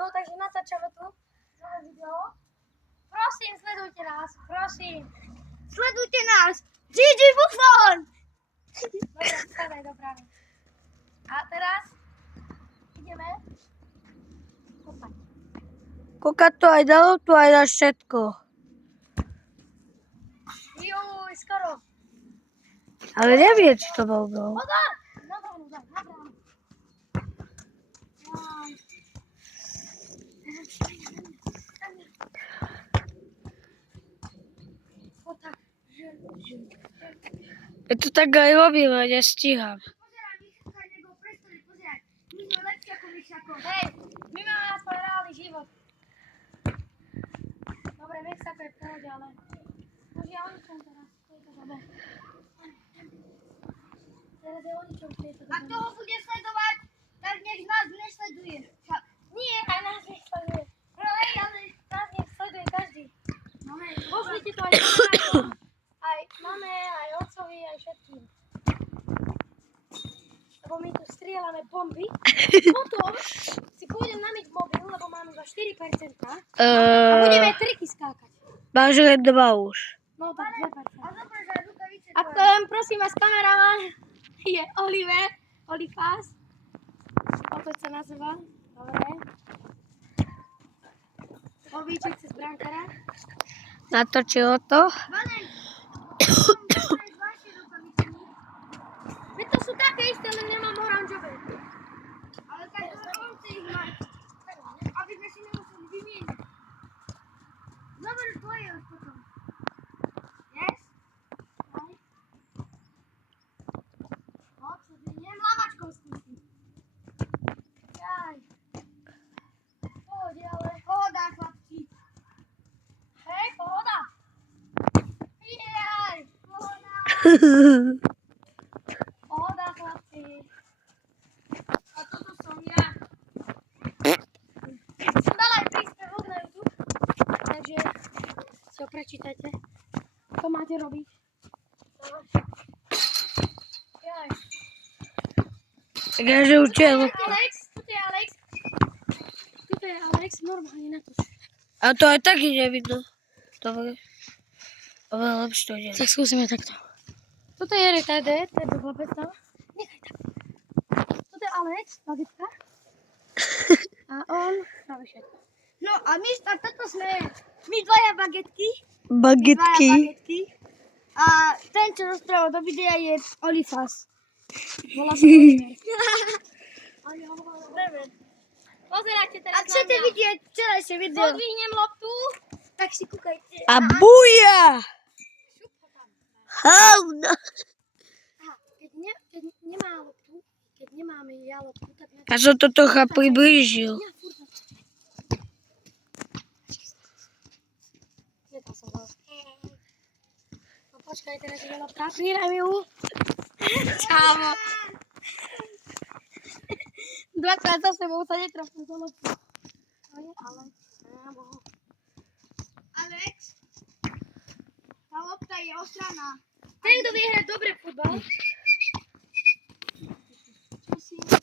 No, takže natáčame tu nové video. Prosím, sledujte nás, prosím. Sledujte nás! Gigi Buffon! Dobre, skladaj do brány. A teraz ideme kopať. Kúkať to aj dalo, tu aj na všetko. Juj, skoro. Ale neviem, či to bol gol. Pozor! Na bránu, daj, na bránu. Jaj. O tak. Ja to tak aj robím, ale nestíham. Pozeraj, Miška, nego prestali pozerať. My sme lepší ako Mišako. Hej, my máme aspoň reálny život. Dobre, Mišako je v pohode, ale už je o ničom teraz v tejto dobe. Teraz je o ničom v tejto dobe. Ak toho bude sledovať, tak nech nás nesleduje. Nie, aj nás nech sleduje. No hej, ale... Nás nech sleduje každý. No hej, Pošlite to aj kamarátkom, aj mame, aj otcovi, aj všetkým. Lebo my tu strieľame bomby. Potom si pôjdem namyť mobil, lebo mám iba 4%. A budeme triky skákať. Máš len 2 už. No tak 2%. A dobre, že rukavice A to prosím vás, kameraman je Oliver, Olifás. Opäť sa nazýva. Dobre. Ovíček cez brankára. Natočilo to. Veď to sú také isté, len nemám oranžové. Ale tak on chce ich mať. Aby sme si nemuseli vymieňať. Dobre, tvoje už potom. Yes? Aj. No, čo ty lamačkou skúsim. Jaj. Pohode, ale. Pohoda, chlapci. Hej, pohoda. Jaj. Pohoda. Pohoda, chlapci. A toto som ja. Som dala aj príspevok na YouTube, takže si ho prečítajte. To máte robiť. Jaj. Takže učil. Alex, tuto je Alex. Tuto je Alex, normálne na to. A to aj taky nevidno. Dobre. Oveľa lepšie to ide. Tak skúsime takto. Toto je retarded, to je chlapec tam. Nechaj tam. Toto je Alex, bagetka. A on práve všetko. No a my toto sme my dvaja bagetky. Bagetky. A ten, čo rozpráva do videa, je Olifás. Volá sa Oliver. Ale ho volá Oliver. Pozerajte teraz Ak chcete na mňa. vidieť včerajšie video, Podvihnem loptu. tak si kúkajte. A buja! Šup ho tam. Hovno! Aha, keď nemá loptu, keď nemáme ja loptu, tak na Ja som to trocha priblížil. Ja furt nedal som ho. No počkaj, teraz ide lopta. Prihraj mi ju. Čávo. Dvakrát za sebou sa netrafím do loptu. To je Alex. Alex, tá lopta je ostraná. Ten, kto vie hrať dobre futbal.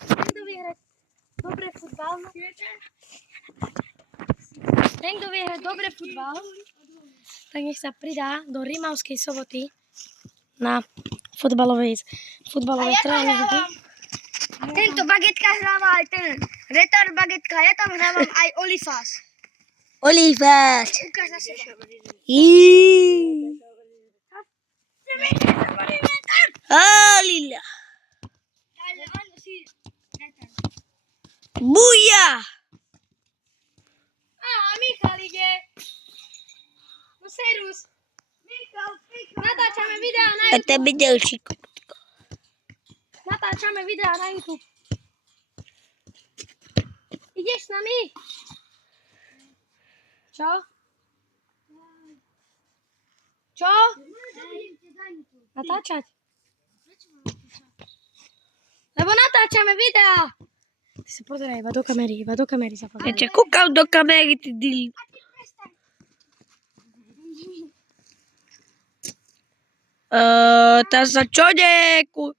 Ten, kto vie hrať dobre futbal. Ten, kto vie hrať dobre futbal, tak nech sa pridá do Rimavskej Soboty na futbalovej tréningy. Tento bagetka hráva aj ten retard bagetka, ja tam hrávam aj Olifás. Olifás! Ukáž na sebe. Halila! Ale on si retard. Buja! Á, Michal ide. No serus. Michal. Natáčame videá na A YouTube. tam je ďalší. Natáčame videá na YouTube. Ideš s nami? Čo? Čo? Natáčať? Lebo natáčame videá. Ty sa pozeraj, iba do kamery sa Ja pozeraj. ťa kúkam do kamery, ty dil. Tam sa čo neku...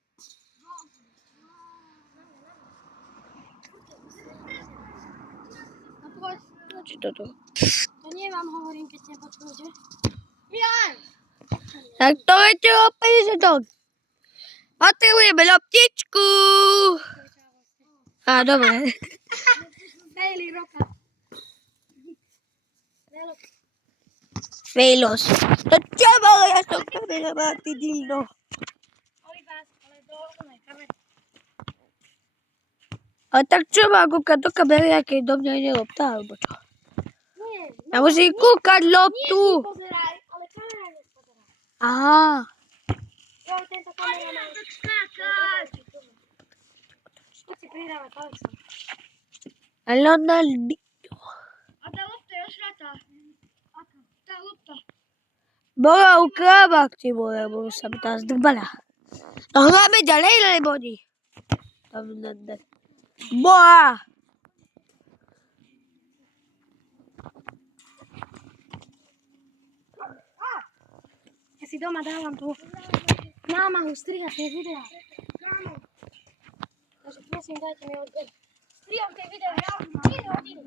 No Či toto. To nie vám hovorím, keď nepočujete. Tak to viete o 50. Potrebujeme loptičku. Á, dobre. Fejli roka. Fejlos. To čo bolo? Ja som kameramán, ty dildo. Oli vás, ale do onej kamery. A tak čo má kúkať do kamery, keď do mňa ide lopta, alebo čo? Nie, Ja musím kúkať nie loptu. ty pozeraj, ale kamera nech pozerá. Aha. Jo, tento kamera má... Poď si pridávať, Alexo. Ronaldo. A tá lopta je ošratá. Aká? Tá lopta. Bola u kráva, ty vole, bo sa mi tá zdrbala. No hľadme ďalej, lebo nie. Tam nadal. Boha! Ja si doma dávam tú námahu strihať tie videá. Takže prosím, dajte mi odber. Striham tie videá 4 hodiny.